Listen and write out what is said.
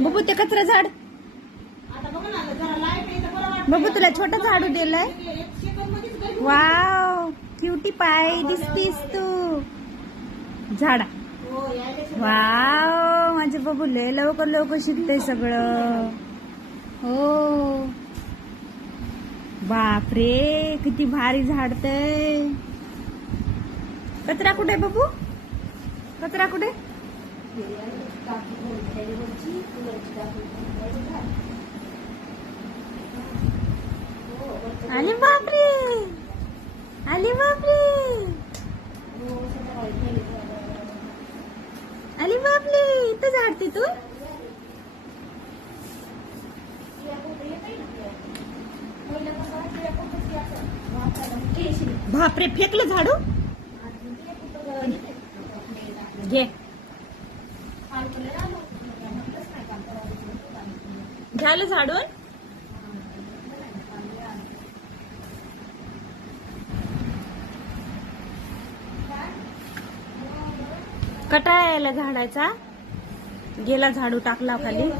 बघू ते कचरा झाड. बघू तुला छोटं झाडू दिलंय. वाव क्युटी पाय दिसतीस तू झाडा. वाव माझे बघू लय लवकर लवकर शिकते सगळं. हो बापरे किती भारी झाडतय. कचरा कुठे बघू कचरा कुठे. आले बापरे आले बापरे आले बापरे इथं झाडते तू. बापरे फेकलं झाडू. घे झालं झाडून. कटाळा यायला झाडायचा. गेला झाडू टाकला खाली.